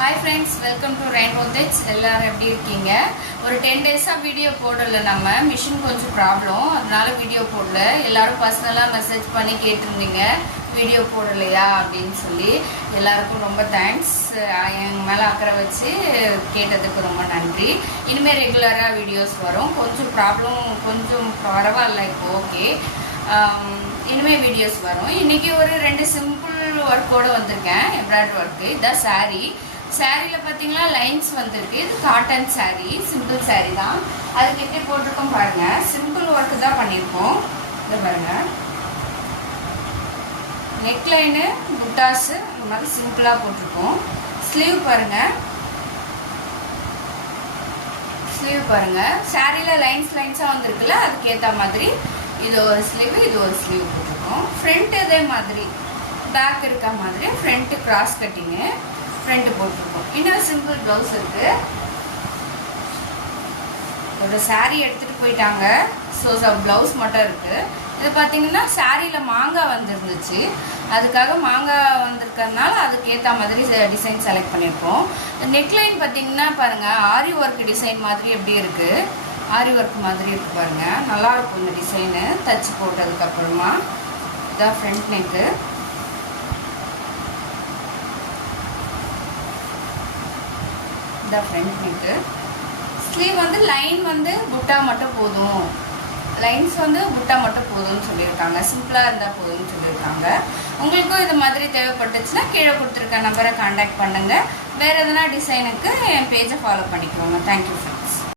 Hi friends, welcome to Rainbow Threads. எல்லாரும் எப்படி இருக்கீங்க? ஒரு 10 டேஸா வீடியோ போடல. நம்ம மிஷின் கொஞ்சம் ப்ராப்ளம், அதனால வீடியோ போடல. எல்லாரும் பர்சனலா மெசேஜ் பண்ணி கேட்டிருந்தீங்க வீடியோ போடலையா அப்படின்னு சொல்லி. எல்லாருக்கும் ரொம்ப தேங்க்ஸ். எங்க மேல அக்கறை வச்சு கேட்டதுக்கு ரொம்ப நன்றி. இனிமே ரெகுலரா வீடியோஸ் வரும். கொஞ்சம் ப்ராப்ளம் கொஞ்சம் பரவாயில்ல, இப்போ ஓகே. இனிமே வீடியோஸ் வரும். இன்னைக்கு ஒரு 2 சிம்பிள் ஒர்க்கோட வந்திருக்கேன். Embroidery work. இதான் சாரீ. சாரியில் பார்த்தீங்கன்னா லைன்ஸ் வந்திருக்கு. இது காட்டன் சாரீ, சிம்பிள் சாரீ தான். அதுக்கு எப்படி போட்டிருக்கோம் பாருங்க. சிம்பிள் ஒர்க்கு தான் பண்ணியிருக்கோம். இது பாருங்க, நெக்லைனு புட்டாஸு இந்த மாதிரி சிம்பிளாக போட்டிருக்கோம். ஸ்லீவ் பாருங்க, ஸ்லீவ் பாருங்க. சாரியில் லைன்ஸாக வந்திருக்குல்ல, அதுக்கேற்ற மாதிரி இது ஒரு ஸ்லீவ், இது ஒரு ஸ்லீவ் போட்டிருக்கோம். ஃப்ரண்ட் இதே மாதிரி பேக் இருக்க மாதிரி ஃப்ரண்ட்டு கிராஸ் கட்டிங்கு ஃப்ரண்ட்டு போட்டிருக்கோம். இன்னொரு சிம்பிள் ப்ளவுஸ் இருக்கு. ஒரு சாரீ எடுத்துகிட்டு போயிட்டாங்க. ஸோ ப்ளவுஸ் மட்டும் இருக்கு. இது பார்த்தீங்கன்னா சாரியில் மாங்காய் வந்துருந்துச்சு. அதுக்காக மாங்காய் வந்திருக்கிறதுனால அதுக்கேற்ற மாதிரி டிசைன் செலக்ட் பண்ணியிருக்கோம். நெக்லைன் பார்த்தீங்கன்னா பாருங்கள், ஆரி ஒர்க் டிசைன் மாதிரி எப்படி இருக்குது, ஆரி ஒர்க் மாதிரி இருக்கு பாருங்க. நல்லா இருக்கும் இந்த டிசைனு தச்சு போட்டதுக்கு அப்புறமா. இதான் ஃப்ரண்ட் நெக்கு. இதான் ஃப்ரண்ட் நெக்கு. ஸ்லீவ் வந்து லைன் வந்து புட்டா மட்டும் போதும், லைன்ஸ் வந்து புட்டா மட்டும் போதும்னு சொல்லியிருக்காங்க. சிம்பிளாக இருந்தால் போதும்னு சொல்லியிருக்காங்க. உங்களுக்கும் இது மாதிரி தேவைப்பட்டுச்சுன்னா கீழே கொடுத்துருக்க நம்பரை கான்டாக்ட் பண்ணுங்கள். வேறு எதனா டிசைனுக்கு என் பேஜை ஃபாலோ பண்ணிக்கோங்க. தேங்க்யூ.